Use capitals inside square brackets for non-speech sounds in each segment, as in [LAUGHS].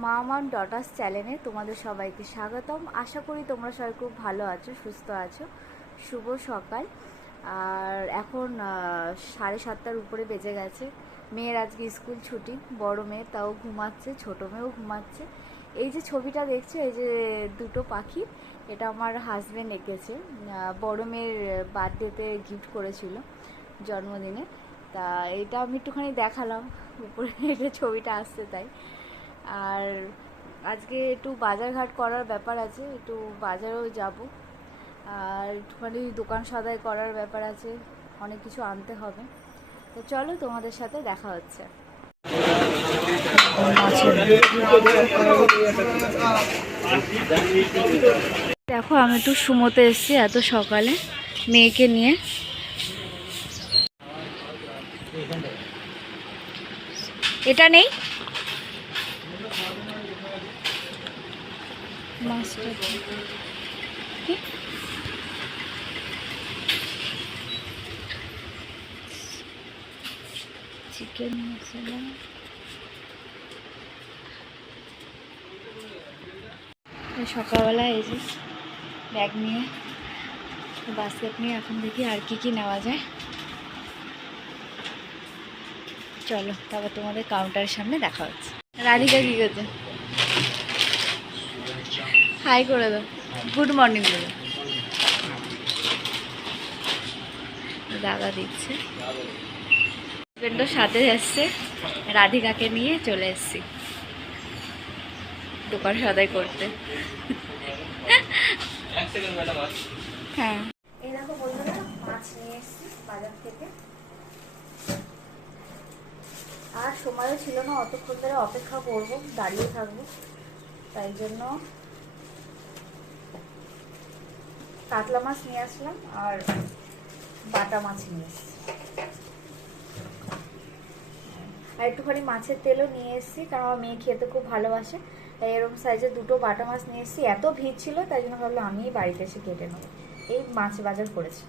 মা মান ডটার্স চ্যানেলে তোমাদের সবাইকে স্বাগতম। আশা করি তোমরা সবাই খুব ভালো আছো, সুস্থ আছো। শুভ সকাল। আর এখন সাড়ে সাতটার উপরে বেজে গেছে। মেয়ের আজকে স্কুল ছুটি, বড় মেয়ে তাও ঘুমাচ্ছে, ছোট মেয়েও ঘুমাচ্ছে। এই যে ছবিটা দেখছ, এই যে দুটো পাখি, এটা আমার হাজবেন্ড এঁকেছে। বড় মেয়ের বার্থডেতে গিফট করেছিল জন্মদিনে। তা এটা আমি একটুখানি দেখালাম, উপরে [LAUGHS] এটা ছবিটা আসছে তাই। আর আজকে একটু বাজারঘাট করার ব্যাপার আছে, একটু বাজারেও যাব। আর একটুখানি দোকান সদাই করার ব্যাপার আছে, অনেক কিছু আনতে হবে। তো চলো তোমাদের সাথে দেখা হচ্ছে। দেখো, আমি একটু সুমোতে এসেছি এত সকালে, মেয়েকে নিয়ে। এটা নেই? মাছটা? চিকেন মশলা সকালবেলা এই যে ব্যাগ নিয়ে বাস্কেট নিয়ে এখন দেখি আর কি কি নেওয়া যায়। চলো, তারপর তোমাদের কাউন্টারের সামনে দেখা হচ্ছে। রাধিকা কি করছে? হাই করে দাও। গুড মর্নিং বলে দাদা দিচ্ছে। হাজবেন্ডও সাথে এসছে রাধিকাকে নিয়ে চলে এসছি। দোকান সদাই করতে। হ্যাঁ। মাছ নিয়ে বাজার থেকে। আর সময়ও ছিল না, অতক্ষণ ধরে অপেক্ষা করব, দাঁড়িয়ে থাকব। তাই জন্য কাতলা মাছ নিয়ে আসলাম আর বাটা মাছ নিয়ে এসেছি। আর একটুখানি মাছের তেলও নিয়ে এসেছি, কারণ আমার মেয়ে খেতে খুব ভালোবাসে, তাই এরকম সাইজের দুটো বাটা মাছ নিয়ে এসেছি। এত ভিড় ছিল, তাই জন্য ভাবলাম আমিই বাড়িতে এসে কেটে নেব। এই মাছ বাজার করেছি।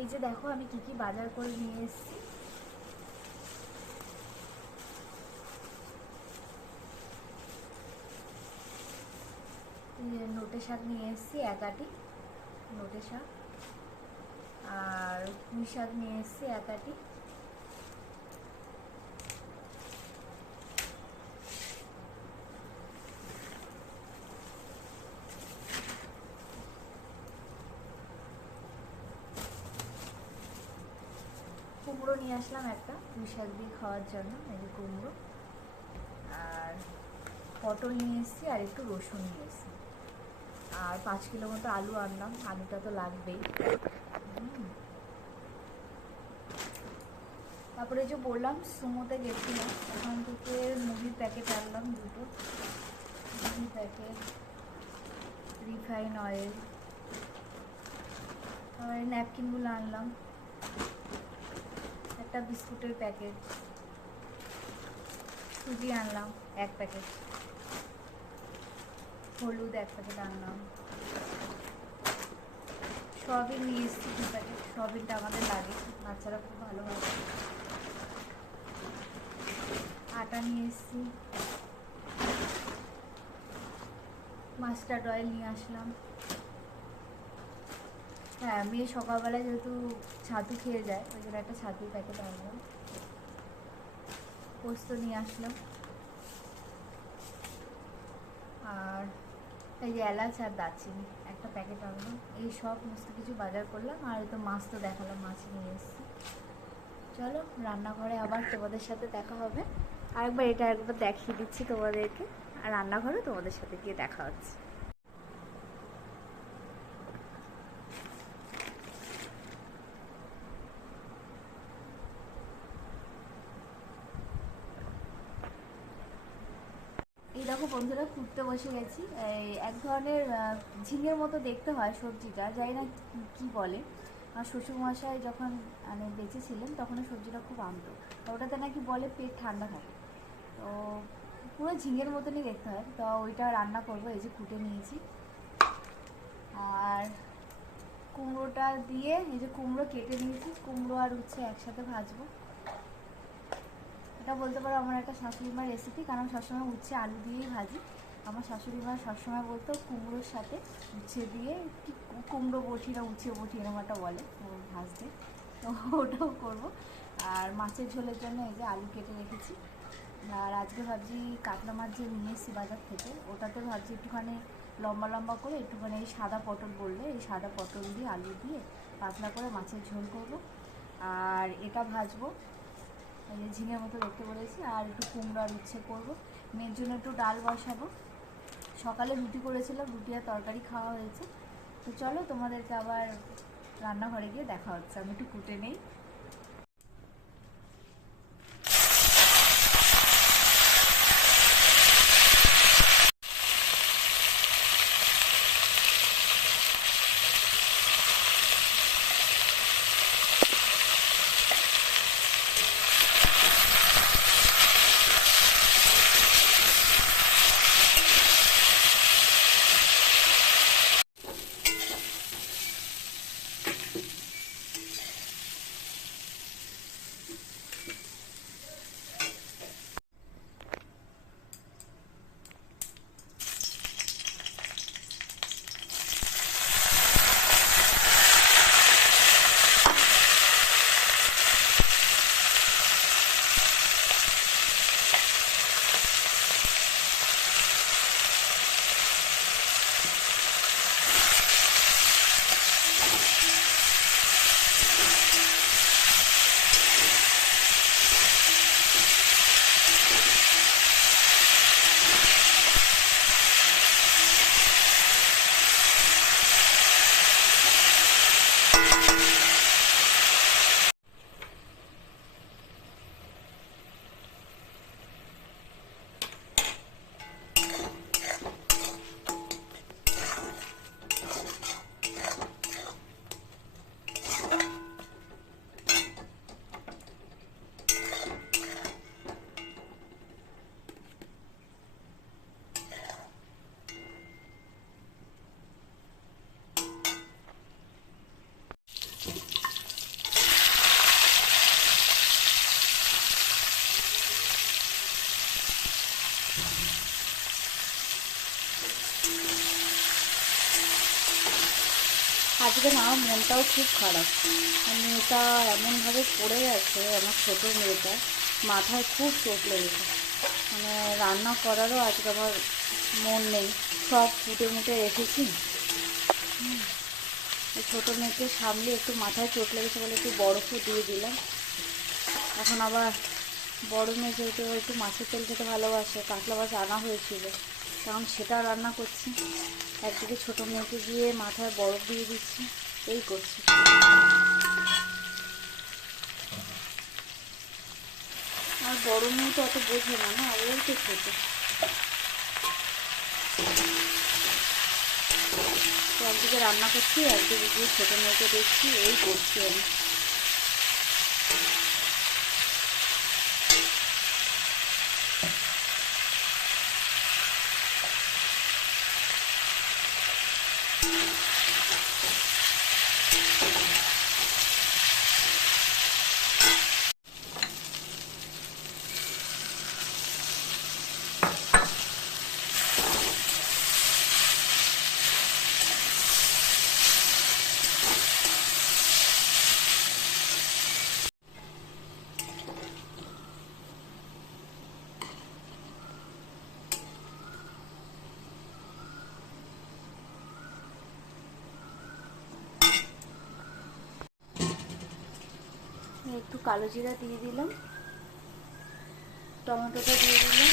এই যে দেখো আমি কি কি বাজার করে নিয়ে এসেছি। নোটে শাক নিয়ে এসেছি, এক আটি নোটে শাক। আর পুঁই শাক নিয়ে এসেছি, এক আটি। কুমড়ো নিয়ে আসলাম একটা, পুঁই শাক দিয়ে খাওয়ার জন্য, এই যে কুমড়ো। আর পটল নিয়ে এসেছি, আর একটু রসুন নিয়ে এসেছি। আর পাঁচ কিলো মতো আলু আনলাম আলুটা তো লাগবেই। তারপরে যে বললাম, সুমোতে গেছিলাম, ওখান থেকে মুভির প্যাকেট আনলাম দুটো। মুভি প্যাকেট, রিফাইন অয়েল, তারপরে ন্যাপকিনগুলো আনলাম। একটা বিস্কুটের প্যাকেট, সুজি আনলাম, এক প্যাকেট। হলুদ এক প্যাকেট আনলাম। সয়াবিন নিয়ে এসেছি দু প্যাকেট সয়াবিনটা আমাদের লাগে, বাচ্চারা খুব ভালোবাসে। আটা নিয়ে এসেছি মাস্টার্ড অয়েল নিয়ে আসলাম। হ্যাঁ মেয়ে সকালবেলায় যেহেতু ছাতু খেয়ে যায়, ওই জন্য একটা ছাতুর প্যাকেট আনলাম। পোস্ত নিয়ে আসলাম। আর এই যে এলাচ আর দারচিনি, একটা প্যাকেট আনলাম এই সব সমস্ত কিছু বাজার করলাম, আর তো মাছ তো দেখালাম, মাছ নিয়ে এসেছি। চলো, রান্নাঘরে আবার তোমাদের সাথে দেখা হবে। আরেকবার এটা একবার দেখিয়ে দিচ্ছি তোমাদেরকে, আর রান্নাঘরে তোমাদের সাথে গিয়ে দেখা হচ্ছে এই দেখো বন্ধুরা কুটতে বসে গেছি। এক ধরনের ঝিঙের মতো দেখতে হয় সবজিটা যাই না কি- বলে। আর শ্বশুরমশাই যখন মানে বেঁচে ছিলেন তখন সবজিটা খুব আনতো। ওটাতে নাকি বলে পেট ঠান্ডা থাকে। তো পুরো ঝিঙের মতনই দেখতে হয়। তো ওইটা রান্না করব, এই যে কুটে নিয়েছি। আর কুমড়োটা দিয়ে, এই যে কুমড়ো কেটে নিয়েছি। কুমড়ো আর উচ্ছে একসাথে ভাজবো। এটা বলতে পারো আমার একটা শাশুড়ি মার রেসিপি কারণ সবসময় উচ্ছে আলু দিয়েই ভাজি। আমার শাশুড়ি মা সবসময় বলতো কুমড়োর সাথে উচ্ছে দিয়ে কুমড়ো বটি না উচ্ছে বটি এরকম একটা বলে ভাজতে। তো ওটাও করব। আর মাছের ঝোলের জন্য এই যে আলু কেটে রেখেছি। আর আজকে ভাবছি কাতলা মাছ যে নিয়ে এসেছি বাজার থেকে, ওটাতে ভাবছি একটুখানি লম্বা লম্বা করে একটুখানি এই সাদা পটল বললে, এই সাদা পটল দিয়ে আলু দিয়ে পাতলা করে মাছের ঝোল করব। আর এটা ভাজবো যে ঝিঙের মতো দেখতে বলেছি, আর একটু কুমড়ো আর উচ্ছে করব। মেয়ের জন্য একটু ডাল বসাবো। সকালে রুটি করেছিলাম, রুটি আর তরকারি খাওয়া হয়েছে। তো চলো তোমাদেরকে আবার রান্নাঘরে গিয়ে দেখা হচ্ছে। আমি একটু কুটে নেই। আজকে না মনটাও খুব খারাপ। মেয়েটা এমনভাবে পড়ে আছে, আমার ছোটো মেয়েটা। মাথায় খুব চোট লেগেছে। মানে রান্না করারও আজকে আমার মন নেই। সব ফুটে মুটে রেখেছি। ছোটো মেয়েকে সামলে একটু মাথায় চোট লেগেছে বলে একটু বরফও দিয়ে দিলাম। এখন আবার বড় মেয়ে যেহেতু একটু মাছের তেল খেতে ভালোবাসে, কাতলা মাছ আনা হয়েছিল। তখন সেটা রান্না করছি। একদিকে ছোটো মেয়েকে গিয়ে মাথায় বরফ দিয়ে দিচ্ছি। এই করছি। আর বড় মেয়ে তো অত বোঝে না না? ওই তো ছোটো। তো একদিকে রান্না করছি, একদিকে গিয়ে ছোটো মেয়েকে দেখছি। এই করছি আমি। একটু কালো জিরা দিয়ে দিলাম টমেটোটা দিয়ে দিলাম।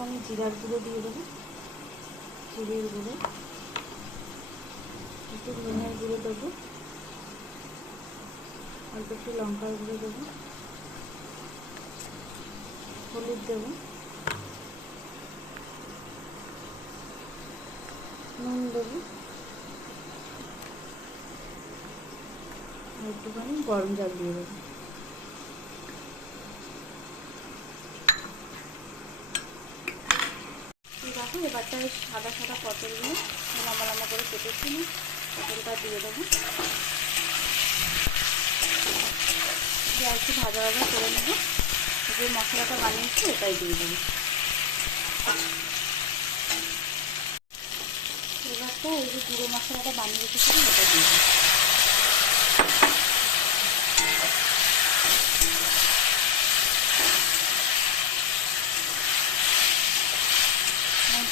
একটুখানি জিরার গুঁড়ো দিয়ে দেবো। জিরের গুঁড়ো। একটু ধনিয়ার গুঁড়ো দেবো। অল্প একটু লঙ্কার গুঁড়ো দেবো। হলুদ দেবো। নুন দেবো। একটুখানি গরম জল দিয়ে দেবো এই দেখো এবারটা সাদা সাদা পটলগুলো লম্বা লম্বা করে কেটেছি পটলটা দিয়ে দেবো। দিয়ে একটু ভাজা ভাজা করে নেব। যে মশলাটা বানিয়েছি ওটাই দিয়ে দেবো। এবারটা ওই যে গুঁড়ো মশলাটা বানিয়ে রেখেছিলাম, ওটা দিয়ে দেবো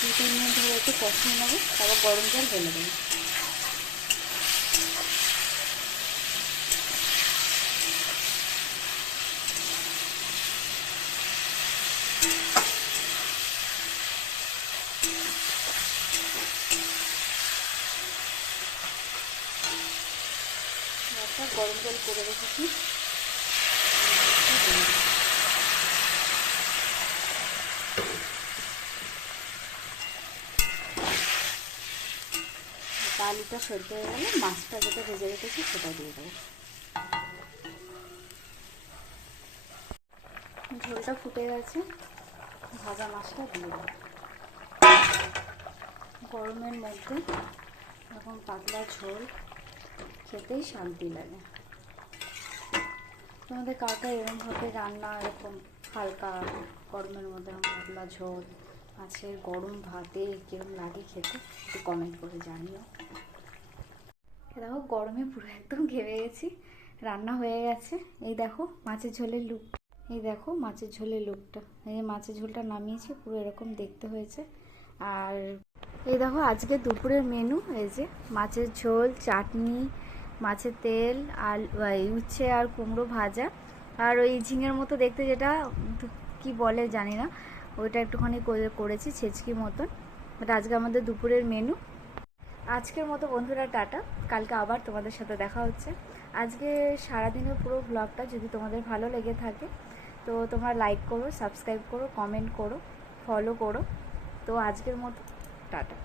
দু তিন মিনিট ধরে একটু কষিয়ে নেব তারপর গরম জল ঢেলে দেবো। গরম জল করে রেখেছি। আলুটা সেদ্ধ হয়ে গেলে মাছটা যেটা ভেজে রেখেছি সেটা দিয়ে দেবো। ঝোলটা ফুটে গেছে, ভাজা মাছটা দিয়ে দেবো। গরমের মধ্যে এখন পাতলা ঝোল খেতেই শান্তি লাগে। তোমাদের কাকা এরকমভাবে রান্না এরকম হালকা গরমের মধ্যে পাতলা ঝোল, মাছের গরম ভাতে কীরকম লাগে খেতে একটু কমেন্ট করে জানিও। দেখো গরমে পুরো একদম ঘেমে গেছি। রান্না হয়ে গেছে। এই দেখো মাছের ঝোলের লুক। এই দেখো মাছের ঝোলের লুকটা। এই মাছের ঝোলটা নামিয়েছি, পুরো এরকম দেখতে হয়েছে। আর এই দেখো আজকে দুপুরের মেনু এই যে মাছের ঝোল, চাটনি, মাছের তেল আর উচ্ছে আর কুমড়ো ভাজা। আর ওই ঝিঙের মতো দেখতে যেটা কি বলে জানি না। ওইটা একটুখানি করেছি ছেচকি মতন। বাট আজকে আমাদের দুপুরের মেনু আজকের মতো বন্ধুরা, টাটা। কালকে আবার তোমাদের সাথে দেখা হচ্ছে। আজকে সারাদিনের পুরো ব্লগটা যদি তোমাদের ভালো লেগে থাকে, তো তোমরা লাইক করো সাবস্ক্রাইব করো কমেন্ট করো ফলো করো। তো আজকের মতো, টাটা।